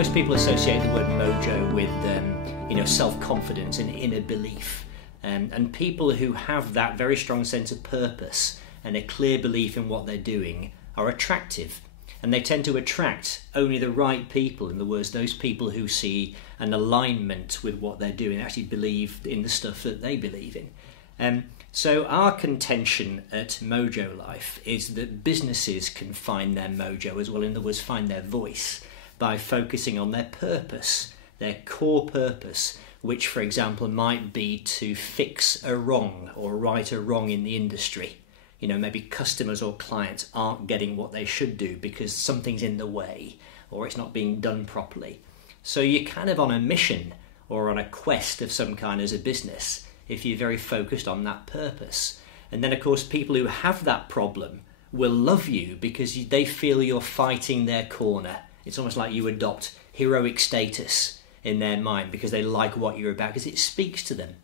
Most people associate the word mojo with self-confidence and inner belief. And people who have that very strong sense of purpose and a clear belief in what they're doing are attractive. And they tend to attract only the right people, in other words, those people who see an alignment with what they're doing, actually believe in the stuff that they believe in. So our contention at MojoLife is that businesses can find their mojo as well, in other words, find their voice by focusing on their purpose, their core purpose, which, for example, might be to fix a wrong or right a wrong in the industry. You know, maybe customers or clients aren't getting what they should do because something's in the way or it's not being done properly. So you're kind of on a mission or on a quest of some kind as a business if you're very focused on that purpose. And then, of course, people who have that problem will love you because they feel you're fighting their corner. It's almost like you adopt heroic status in their mind because they like what you're about, because it speaks to them.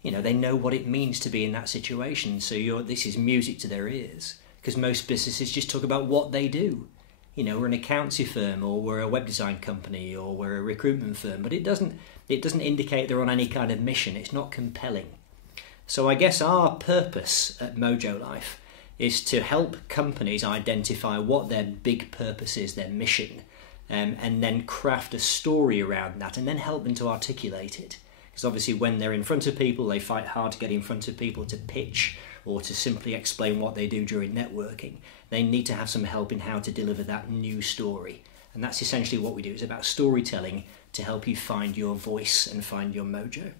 You know, they know what it means to be in that situation, so this is music to their ears, because most businesses just talk about what they do. You know, we're an accountancy firm, or we're a web design company, or we're a recruitment firm, but it doesn't indicate they're on any kind of mission. It's not compelling. So I guess our purpose at MojoLife is to help companies identify what their big purpose is, their mission, and then craft a story around that, and then help them to articulate it. Because obviously when they're in front of people, they fight hard to get in front of people to pitch or to simply explain what they do during networking. They need to have some help in how to deliver that new story. And that's essentially what we do. It's about storytelling to help you find your voice and find your mojo.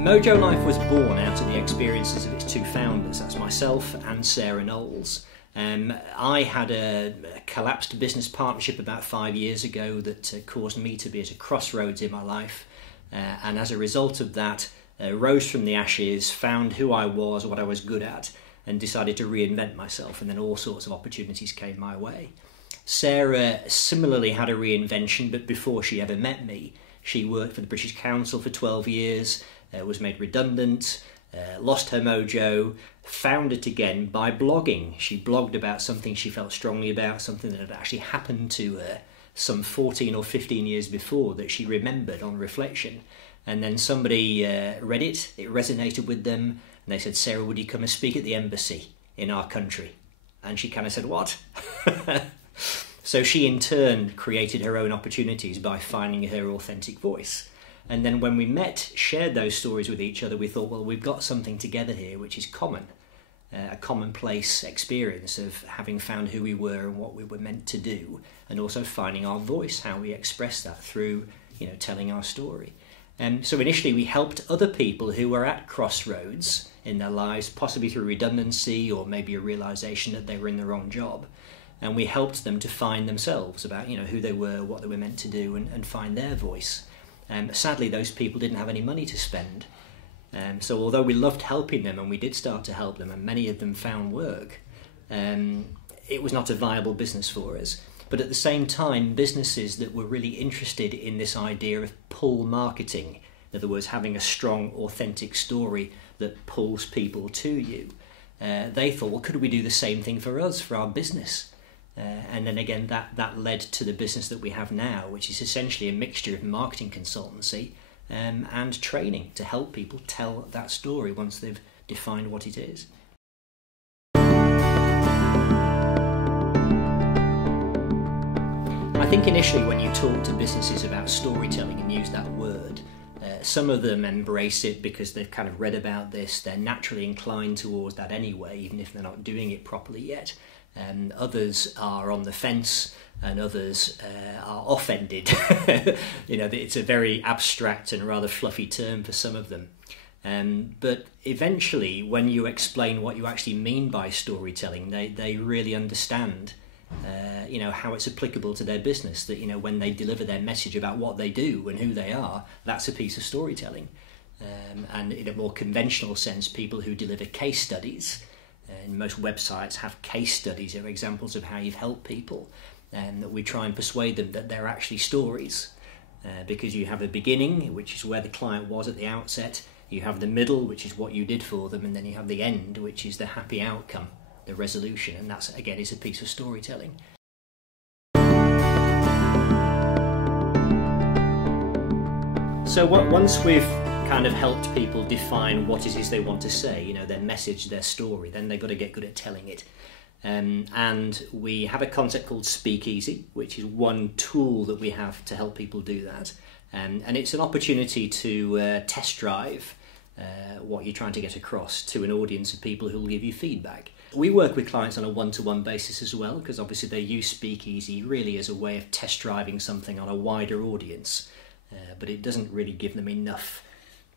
MojoLife was born out of the experiences of its two founders. That's myself and Sarah Knowles. I had a collapsed business partnership about 5 years ago that caused me to be at a crossroads in my life, and as a result of that, rose from the ashes, found who I was, what I was good at, and decided to reinvent myself, and then all sorts of opportunities came my way. Sarah similarly had a reinvention, but before she ever met me, she worked for the British Council for 12 years, was made redundant, lost her mojo, found it again by blogging. She blogged about something she felt strongly about, something that had actually happened to her some 14 or 15 years before that she remembered on reflection. And then somebody read it, it resonated with them, and they said, "Sarah, would you come and speak at the embassy in our country?" And she kind of said, "What?" So she in turn created her own opportunities by finding her authentic voice. And then when we met, shared those stories with each other, we thought, well, we've got something together here which is common, a commonplace experience of having found who we were and what we were meant to do, and also finding our voice, how we express that through, telling our story. So initially we helped other people who were at crossroads in their lives, possibly through redundancy or maybe a realization that they were in the wrong job. And we helped them to find themselves, about who they were, what they were meant to do, and find their voice. Sadly, those people didn't have any money to spend. So although we loved helping them, and we did start to help them, and many of them found work, it was not a viable business for us. But at the same time, businesses that were really interested in this idea of pull marketing, in other words, having a strong, authentic story that pulls people to you, they thought, well, could we do the same thing for us, for our business? And then again, that led to the business that we have now, which is essentially a mixture of marketing consultancy and training to help people tell that story once they've defined what it is. I think initially when you talk to businesses about storytelling and use that word, some of them embrace it because they've kind of read about this. They're naturally inclined towards that anyway, even if they're not doing it properly yet. Others are on the fence, and others are offended. It's a very abstract and rather fluffy term for some of them. But eventually, when you explain what you actually mean by storytelling, they really understand how it's applicable to their business, that when they deliver their message about what they do and who they are, that's a piece of storytelling. And in a more conventional sense, people who deliver case studies, and most websites have case studies or examples of how you've helped people, and that we try and persuade them that they're actually stories, because you have a beginning, which is where the client was at the outset, you have the middle, which is what you did for them, and then you have the end, which is the happy outcome the resolution, and that's, again, is a piece of storytelling. So once we've kind of helped people define what it is they want to say, you know, their message, their story, then they've got to get good at telling it. And we have a concept called Speakeasy, which is one tool that we have to help people do that. And it's an opportunity to test drive what you're trying to get across to an audience of people who will give you feedback. We work with clients on a one-to-one basis as well, because obviously they use Speakeasy really as a way of test driving something on a wider audience, but it doesn't really give them enough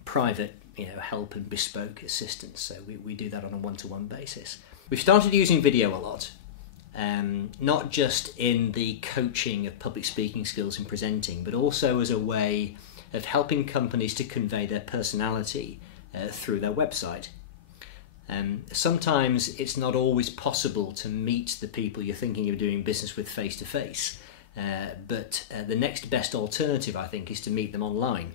private, you know, help and bespoke assistance. So we do that on a one-to-one basis. We've started using video a lot, not just in the coaching of public speaking skills and presenting, but also as a way of helping companies to convey their personality through their website. Sometimes it's not always possible to meet the people you're thinking of doing business with face to face, but the next best alternative, I think, is to meet them online.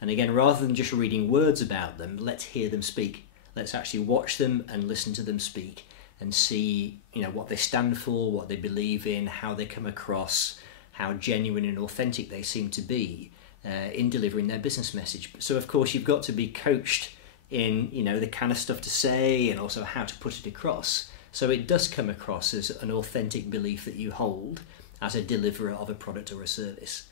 And again, rather than just reading words about them, let's hear them speak. Let's actually watch them and listen to them speak and see, you know, what they stand for, what they believe in, how they come across, how genuine and authentic they seem to be in delivering their business message. So of course you've got to be coached in, you know, the kind of stuff to say and also how to put it across. So it does come across as an authentic belief that you hold as a deliverer of a product or a service.